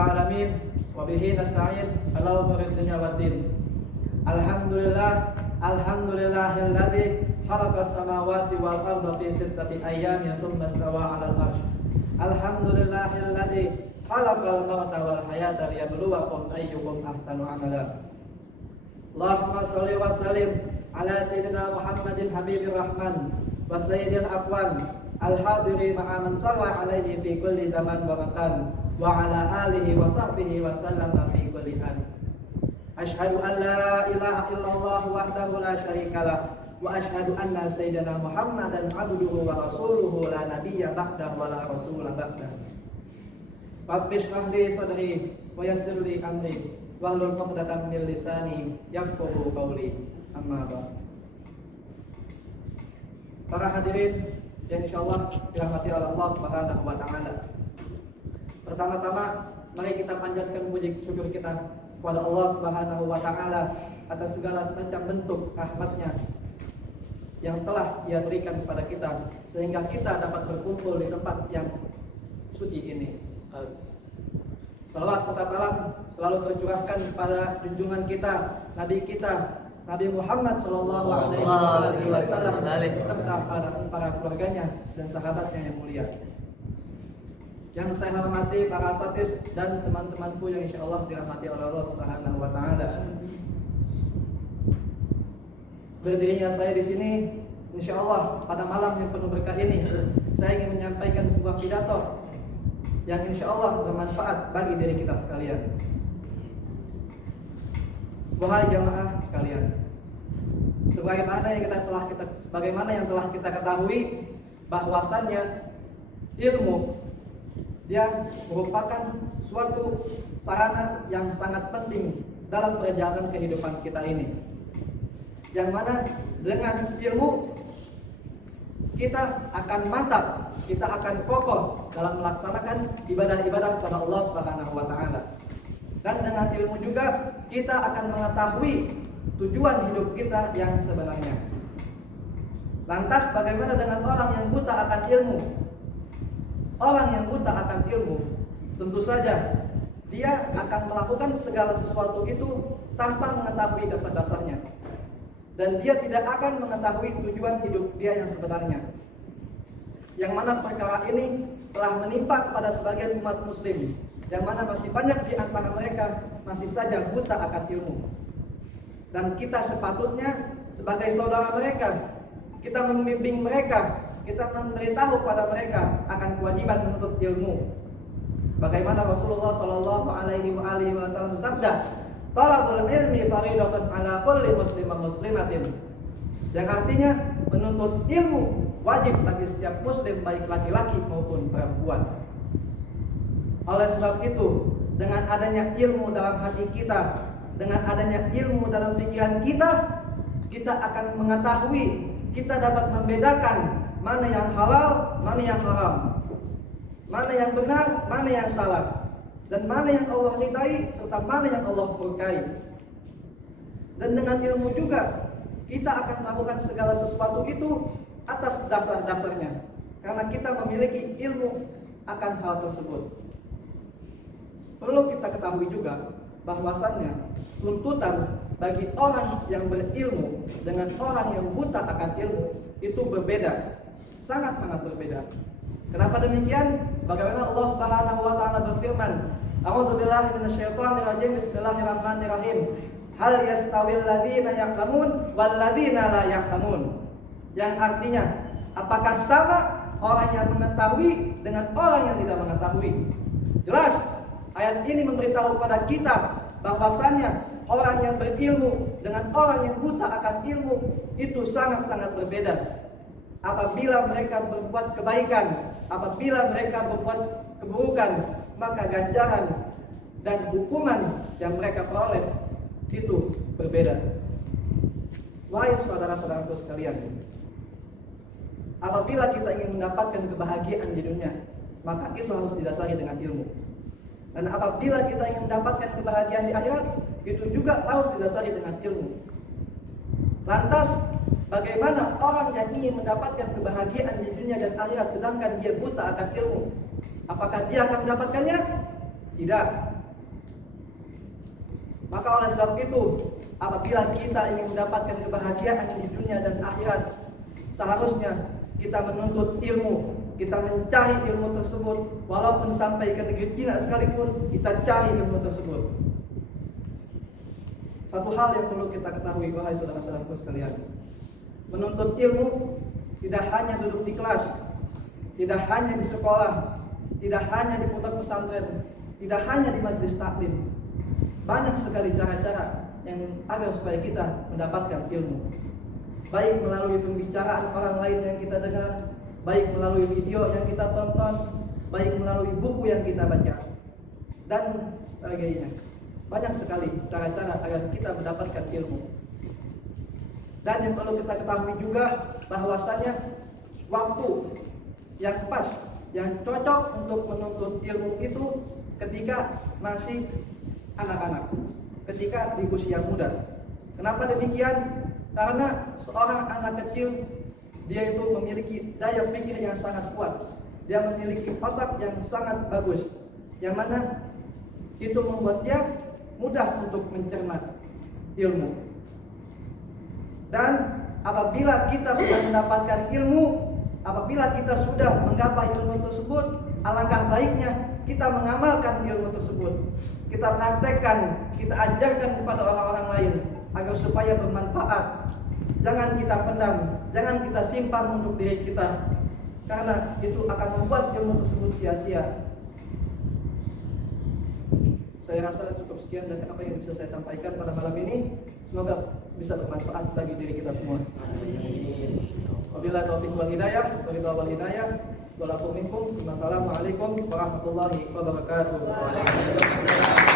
alamin wa bihi nasta'in ala umuri dunya waddin. Alhamdulillahilladzi khalaqas samawati wal arda fi sittati ayyamin thumma istawa 'alal 'arsy. Alhamdulillahilladzi khalaqal mauta wal hayata liyabluwakum ayyukum ahsanu 'amala. Allahumma shalli wa sallim ala sayyidina Muhammadin habibir rahman wa sayyidil aqwan al-hadiri ma'a man shalla alaihi fi kulli zaman wa makan wa ala alihi wa sahbihi wa sallama fi kulli an. Asyhadu an la ilaha illallah wahdahu la syarikalah wa asyhadu anna sayyidina Muhammadan abduhu wa rasuluhu la nabiyya ba'dahu wa la rasula ba'dahu. Rabbi shrah li sadri wa yassir li amri wahlul 'uqdatam min lisani yafqahu qawli. Amma ba'd. Para hadirin yang insyaallah dirahmati oleh Allah Subhanahu wa taala. Pertama-tama mari kita panjatkan puji syukur kita kepada Allah Subhanahu wa taala atas segala macam bentuk rahmat-Nya yang telah Dia berikan kepada kita sehingga kita dapat berkumpul di tempat yang suci ini. Salawat serta salam selalu tercurahkan kepada junjungan kita, Nabi kita Nabi Muhammad sallallahu alaihi wasallam beserta para keluarganya dan sahabatnya yang mulia. Yang saya hormati para asatidz dan teman-temanku yang insyaallah dirahmati oleh Allah Subhanahu wa taala. Berdirinya saya di sini insyaallah pada malam yang penuh berkah ini, saya ingin menyampaikan sebuah pidato yang insyaallah bermanfaat bagi diri kita sekalian. Wahai jamaah sekalian, sebagaimana yang telah kita ketahui bahwasannya ilmu dia merupakan suatu sarana yang sangat penting dalam perjalanan kehidupan kita ini. Yang mana dengan ilmu kita akan mantap, kita akan kokoh dalam melaksanakan ibadah-ibadah kepada Allah Subhanahu wa taala. Dan dengan ilmu juga kita akan mengetahui tujuan hidup kita yang sebenarnya. Lantas bagaimana dengan orang yang buta akan ilmu? Orang yang buta akan ilmu, tentu saja dia akan melakukan segala sesuatu itu tanpa mengetahui dasar-dasarnya. Dan dia tidak akan mengetahui tujuan hidup dia yang sebenarnya. Yang mana perkara ini telah menimpa kepada sebagian umat muslim, yang mana masih banyak di antara mereka masih saja buta akan ilmu. Dan kita sepatutnya sebagai saudara mereka, kita membimbing mereka, kita memberitahu pada mereka akan kewajiban menuntut ilmu. Sebagaimana Rasulullah sallallahu alaihi wasallam bersabda, "Talabul ilmi fariidatun 'ala kulli muslimin muslimatin." Yang artinya menuntut ilmu wajib bagi setiap muslim baik laki-laki maupun perempuan. Oleh sebab itu, dengan adanya ilmu dalam hati kita, dengan adanya ilmu dalam pikiran kita, kita akan mengetahui, kita dapat membedakan mana yang halal, mana yang haram, mana yang benar, mana yang salah, dan mana yang Allah ridai serta mana yang Allah murkai. Dan dengan ilmu juga kita akan melakukan segala sesuatu itu atas dasar-dasarnya, karena kita memiliki ilmu akan hal tersebut. Perlu kita ketahui juga bahwasannya tuntutan bagi orang yang berilmu dengan orang yang buta akan ilmu itu berbeda, sangat-sangat berbeda. Kenapa demikian? Sebagaimana Allah Subhanahu wa taala berfirman, "A'udzubillahi minasyaitonir rajim. Bismillahirrahmanirrahim. Hal yastawil ladzina ya'lamun wal ladzina la ya'lamun." Yang artinya, apakah sama orang yang mengetahui dengan orang yang tidak mengetahui? Jelas ayat ini memberitahu kepada kita bahwasannya orang yang berilmu dengan orang yang buta akan ilmu itu sangat-sangat berbeda. Apabila mereka berbuat kebaikan, apabila mereka berbuat keburukan, maka ganjaran dan hukuman yang mereka peroleh itu berbeda. Wahai saudara-saudaraku sekalian, apabila kita ingin mendapatkan kebahagiaan di dunia, maka itu harus didasari dengan ilmu. Dan apabila kita ingin mendapatkan kebahagiaan di akhirat, itu juga harus didasari dengan ilmu. Lantas, bagaimana orang yang ingin mendapatkan kebahagiaan di dunia dan akhirat sedangkan dia buta akan ilmu? Apakah dia akan mendapatkannya? Tidak. Maka oleh sebab itu, apabila kita ingin mendapatkan kebahagiaan di dunia dan akhirat, seharusnya kita menuntut ilmu, kita mencari ilmu tersebut, walaupun sampai ke negeri Cina sekalipun, kita cari ilmu tersebut. Satu hal yang perlu kita ketahui, wahai saudara-saudaraku sekalian, menuntut ilmu tidak hanya duduk di kelas, tidak hanya di sekolah, tidak hanya di pondok pesantren, tidak hanya di majelis taklim. Banyak sekali cara-cara yang agar supaya kita mendapatkan ilmu, baik melalui pembicaraan orang lain yang kita dengar, baik melalui video yang kita tonton, baik melalui buku yang kita baca, dan sebagainya. Banyak sekali cara-cara agar kita mendapatkan ilmu. Dan yang perlu kita ketahui juga bahwasanya waktu yang pas, yang cocok untuk menuntut ilmu itu ketika masih anak-anak, ketika di usia muda. Kenapa demikian? Karena seorang anak kecil, dia itu memiliki daya pikir yang sangat kuat, dia memiliki otak yang sangat bagus, yang mana itu membuat dia mudah untuk mencerna ilmu. Dan apabila kita sudah mendapatkan ilmu, apabila kita sudah menggapai ilmu tersebut, alangkah baiknya kita mengamalkan ilmu tersebut. Kita praktekkan, kita ajarkan kepada orang-orang lain agar supaya bermanfaat. Jangan kita pendam, jangan kita simpan untuk diri kita, karena itu akan membuat ilmu tersebut sia-sia. Saya rasa cukup sekian dari apa yang bisa saya sampaikan pada malam ini. Semoga bisa bermanfaat bagi diri kita semua. Wabillahi taufiq wal hidayah, wal hidayah. Wassalamualaikum warahmatullahi wabarakatuh.